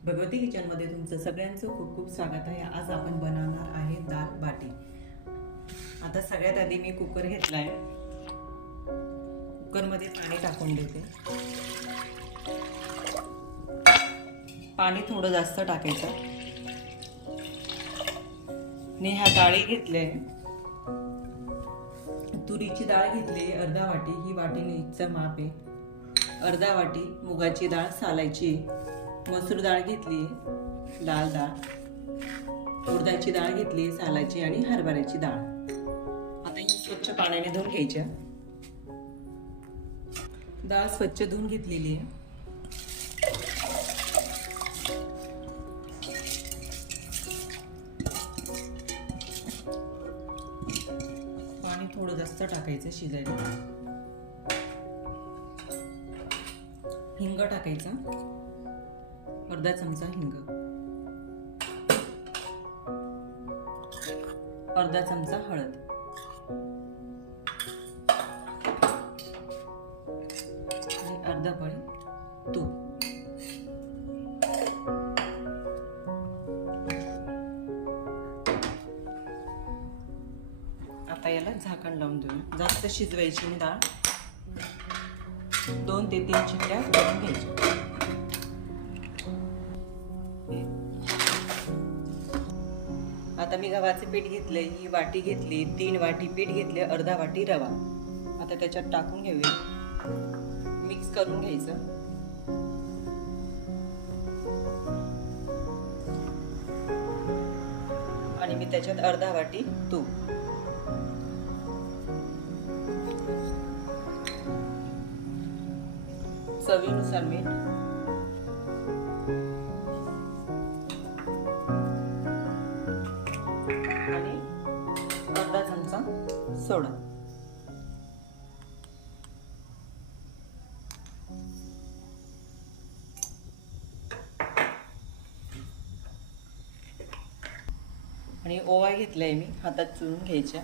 भगवती किचनमध्ये तुमचं सगळ्यांचं खूप खूप स्वागत आहे। आज आपण बनवणार आहे दाल बाटी। आता सगळ्यात आधी मी कुकर घेतला आहे। कुकरमध्ये पाणी टाकून देते। पाणी थोडं जास्त टाकायचं। मी ह्या डाळी घेतल्या आहे। तुरीची डाळ घेतली अर्धा वाटी, ही वाटीचं माप आहे। अर्धा वाटी मुगाची डाळ सालायची, मसूर डाळ घेतली, लाल डाळ, उडदाची डाळ घेतली सालायची आणि हरभऱ्याची डाळ। आता ही स्वच्छ पाण्याने धुवून घ्यायची। डाळ स्वच्छ धुवून घेतलेली आहे। पाणी थोडं जास्त टाकायचं शिजायला। हिंग टाकायचा, अर्धा चमचा हिंग, अर्धा चमचा हळद, आणि अर्धा पळी तूप। आता याला झाकण लावून देऊया। जास्त शिजवायची नाही डाळ, 2 ते 3 शिट्ट्या करून घ्यायच्या। आता मी गव्हाचे पीठ घेतले, ही वाटी घेतली, 3 वाटी पीठ घेतले, अर्धा वाटी रवा। आता त्याच्यात टाकून घेऊया, मिक्स करून घ्यायचं। आणि मी त्याच्यात अर्धा वाटी तूप, चवीनुसार मीठ, आणि अर्धा चमचा सोडा। आणि ओवा घेतलाय मी, हातात चुरून घ्यायच्या।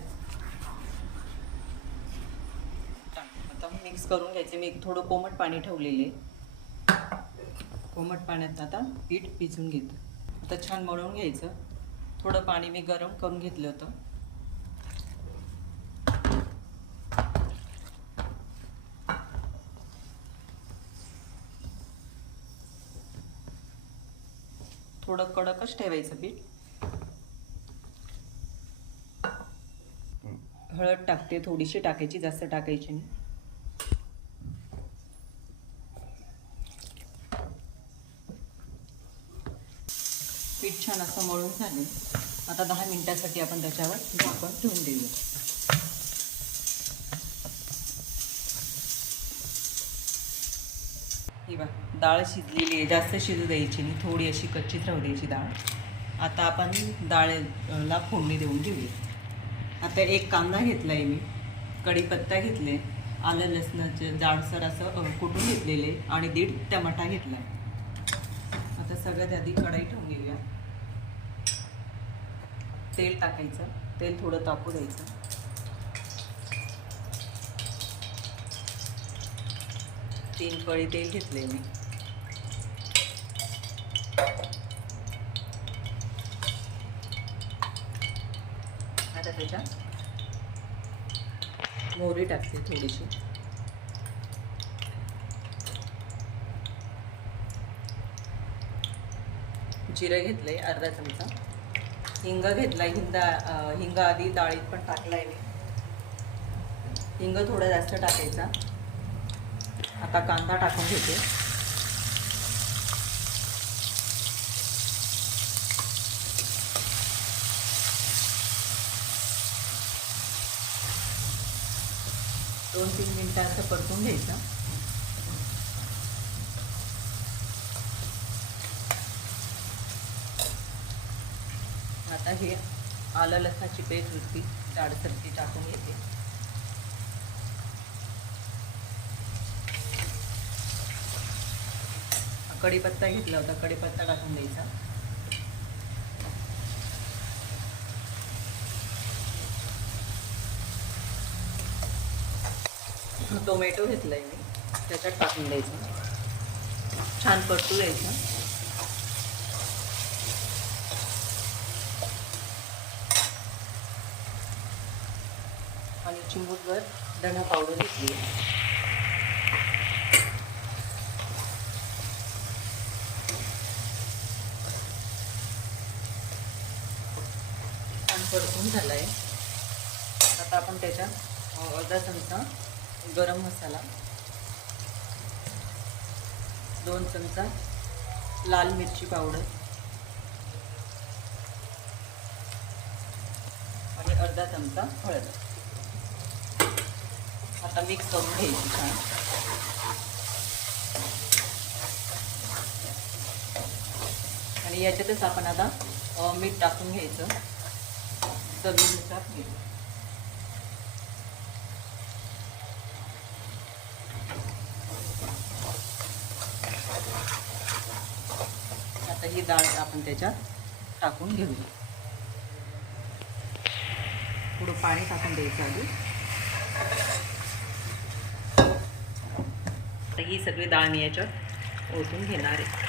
आता मिक्स करून घ्यायचे। मी थोडं कोमट पाणी ठेवलेले, कोमट पाण्यात आता पीठ भिजून घेतो। आता छान मळून घ्यायचं। थोडं पाणी मी गरम करून घेतलं होतं। थोडं कडकच ठेवायचं पीठ। हळद टाकते, थोडीशी टाकायची, जास्त टाकायची नाही। पीठ छान असं मळून झाले। आता 10 मिनिटांसाठी आपण त्याच्यावर झाकण ठेवून देऊया। ही बघा, डाळ शिजलेली आहे। जास्त शिजू द्यायची नाही, थोडी अशी कच्चीच राहू द्यायची डाळ। आता आपण डाळीला फोडणी देऊन घेऊया। आता एक कांदा घेतलाय मी, कढीपत्ता घेतले, आलं लसणाचे जाडसर असं कुटून घेतलेले, आणि 1.5 टमाटा घेतलाय। आता सगळ्यात आधी कढई ठेवून घेऊया। तेल टाकायचं, तेल थोडं तापू द्यायचं। 3 पळी तेल घेतले मी। आता त्याच्यात मोहरी टाकते थोडीशी, जिरं घेतलंय अर्धा चमचा, हिंग घेतलाय। हिंग आधी डाळीत पण टाकलाय मी। हिंग थोडा जास्त टाकायचा। आता कांदा टाकून घेते। दोन 3 मिनिटं असं परतून घ्यायचं। आता हे आलं लसणाची पेस्ट होती, जाडसरची टाकून घेते। कढीपत्ता घेतला होता, कढीपत्ता टाकून द्यायचा। टोमॅटो घेतलाय मी, त्याच्यात टाकून द्यायचं, छान परतू द्यायचं। चिमूटभर धना पावडर घेतली. छान परतून झाला आहे. आता आपण त्याच्यात अर्धा चमचा गरम मसाला, 2 चमचा लाल मिरची पावडर आणि अर्धा चमचा हळद आता मिक्स करून घ्यायची छान. आणि याच्यातच आपण आता मीठ टाकून घ्यायचं चवीनुसार मीठ. आता ही डाळ आपण त्याच्यात टाकून घेऊया. थोडं पाणी टाकून द्यायचं आधी. तर ही सगळी डाळ मी याच्यात ओतून घेणार आहे.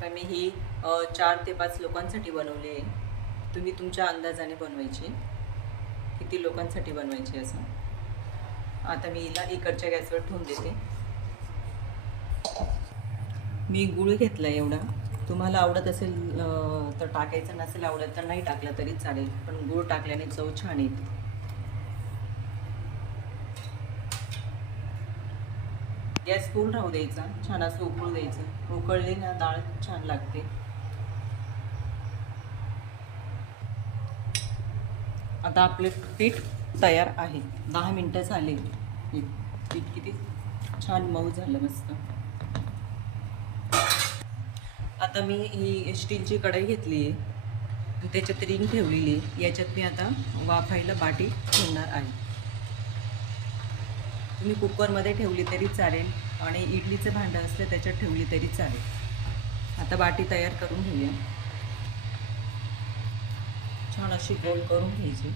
पण मी ही 4 ते 5 लोकांसाठी बनवली आहे. तुम्ही तुमच्या अंदाजाने बनवायची, किती लोकांसाठी बनवायची असं. आता मी हिला इकडच्या गॅसवर ठेवून देते. मी गूळ घेतला एवढा. तुम्हाला आवडत असेल तर टाकायचं, नसेल आवडत तर नाही टाकलं तरी चालेल, पण गूळ टाकल्याने चव छान येते. गॅस फुल राहू द्यायचा, छान असं उकळू द्यायचं. उकळली ना डाळ छान लागते. आता आपले पीठ तयार आहे. 10 मिनटं झाले. पीठ किती छान मऊ झालं मस्त. आता मी ही स्टीलची कढई घेतली आहे, त्याच्यात रिंग ठेवलेली आहे. याच्यात मी आता वाफायला बाटी ठेवणार आहे. तुम्ही कुकरमध्ये ठेवली तरी चालेल आणि इडलीचं भांडं असलं त्याच्यात ठेवली तरी चालेल. आता बाटी तयार करून घेऊया. छान अशी गोल करून घ्यायची,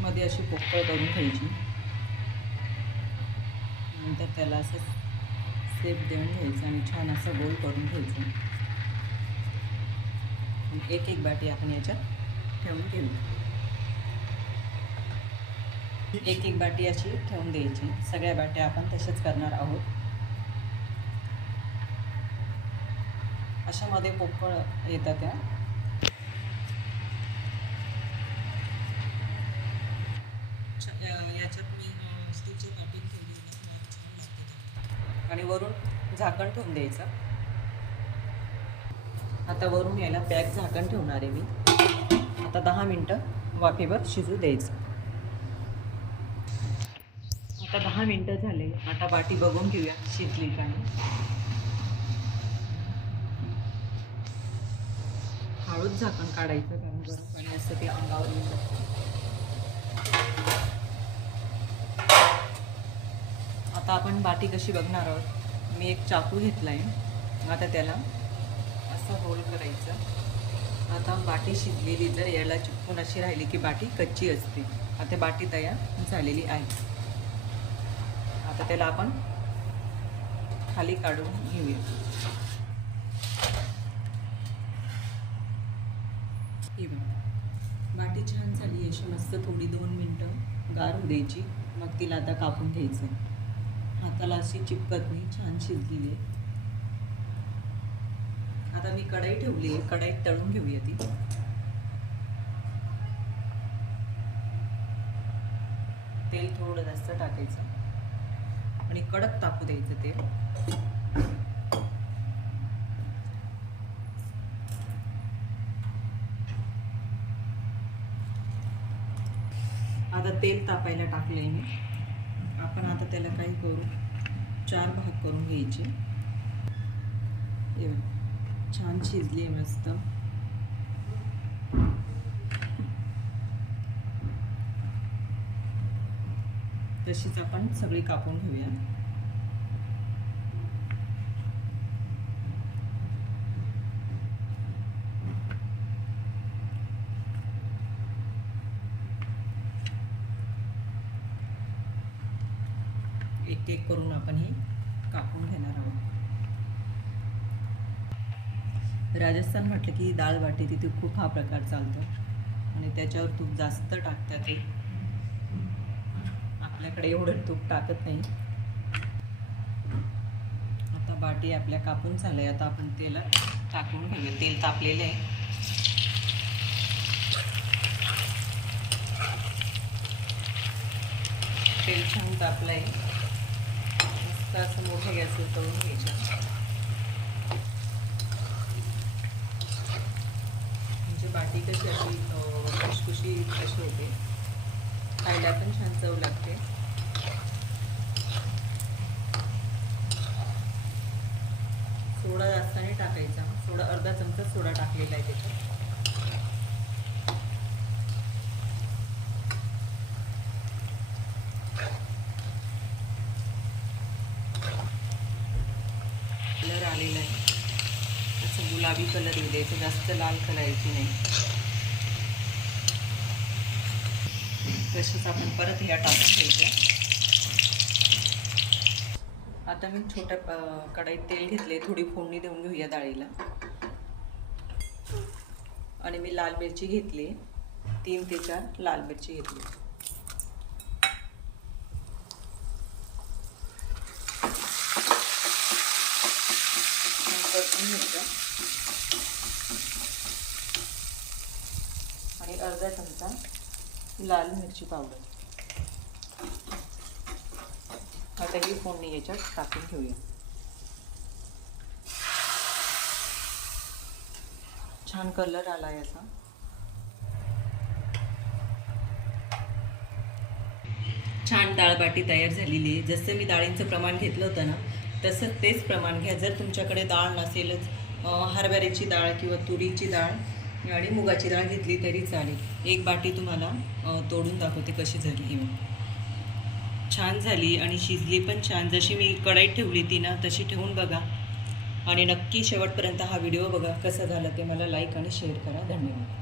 मध्ये अशी पोकळ करून घ्यायची. नंतर त्याला असं शेप देऊन घ्यायचं आणि छान असं गोल करून घ्यायचं. एक एक बाटी आपण याच्यात ठेवून घेऊ. एक एक बाटी अशी ठेवून द्यायची. सगळ्या बाट्या आपण तशाच करणार आहोत. अशामध्ये पोकळ येतात त्या. याच्यात मी स्टीलची बाटी ठेवली आणि वरून झाकण ठेवून द्यायचं. आता वरून याला पॅक झाकण ठेवणार आहे मी. आता 10 मिनटं वाफेवर शिजू द्यायचं. आता 10 मिनटं झाले. आता बाटी बघून घेऊया शिजली का. हळूच झाकण काढायचं, कारण गरम पाणी असतं ते अंगावर येतं. आता आपण बाटी कशी बघणार आहोत. मी एक चाकू घेतला आहे. आता त्याला असं रोल करायचं. आता बाटी शिजलेली जर याला चिपकून अशी राहिली की बाटी कच्ची असते. आता बाटी तयार झालेली आहे. आता त्याला आपण खाली काढून घेऊया. ही बाटी छान झाली अशी मस्त. थोडी 2 मिनटं गार होऊ द्यायची. मग तिला आता कापून घ्यायचं. हाताला अशी चिपकत नाही, छान शिजलेली आहे. आता मी कढई ठेवली आहे. कढईत तळून घेऊया ती. तेल थोडं जास्त टाकायचं आणि कडक तापू द्यायचं तेल. आता तेल तापायला टाकले मी. आपण आता त्याला काही करू, 4 भाग करून घ्यायचे. छान शिजली आहे मस्त. तशीच आपण सगळी कापून घेऊया. एक एक करून आपण ही कापून घेणार आहोत. राजस्थान म्हटलं की डाळ बाटी तिथे खूप हा प्रकार चालतो आणि त्याच्यावर तूप जास्त टाकतात ते. आपल्याकडे एवढं तूप टाकत नाही. आता बाटी आपल्या कापून झालंय. आता आपण तेलात टाकून घेऊया. तेल तापलेलं आहे. तेल छान तापलं आहे. मस्त असं मोठ्या गॅसवर तळून घ्यायचं. म्हणजे बाटी कशी अशी खुशखुशीत अशी होते, खायला पण छान चव लागते. सोडा जास्त नाही टाकायचा. सोडा अर्धा चमचा सोडा टाकलेला आहे त्याच्यात. कलर आलेला आहे. असं गुलाबी कलर येऊ द्यायचं, जास्त लाल करायची नाही. तसंच आपण परत ह्या टाकून घ्यायच्या. आता मी छोट्या कढईत तेल घेतले. थोडी फोडणी देऊन घेऊया डाळीला. आणि मी लाल मिरची घेतली, 3 ते 4 लाल मिरची घेतली. परतून घ्यायचं. आणि अर्धा चमचा लाल मिरची पावडर. आता ही फोडणी याच्यात टाकून घेऊया. छान कलर आला याचा. छान डाळबाटी तयार झालेली आहे. जसं मी डाळींचं प्रमाण घेतलं होतं ना, तसं तेच प्रमाण घ्या. जर तुमच्याकडे डाळ नसेलच, हरभऱ्याची डाळ किंवा तुरीची डाळ आणि मुगाची डाळ घेतली तरी चालेल. एक बाटी तुम्हाला तोडून दाखवते कशी झाली ही. छान झाली आणि शिजली पण छान. जशी मी कढईत ठेवली ती ना, तशी ठेवून बघा. आणि नक्की शेवटपर्यंत हा व्हिडिओ बघा. कसं झालं ते मला लाईक आणि शेअर करा. धन्यवाद.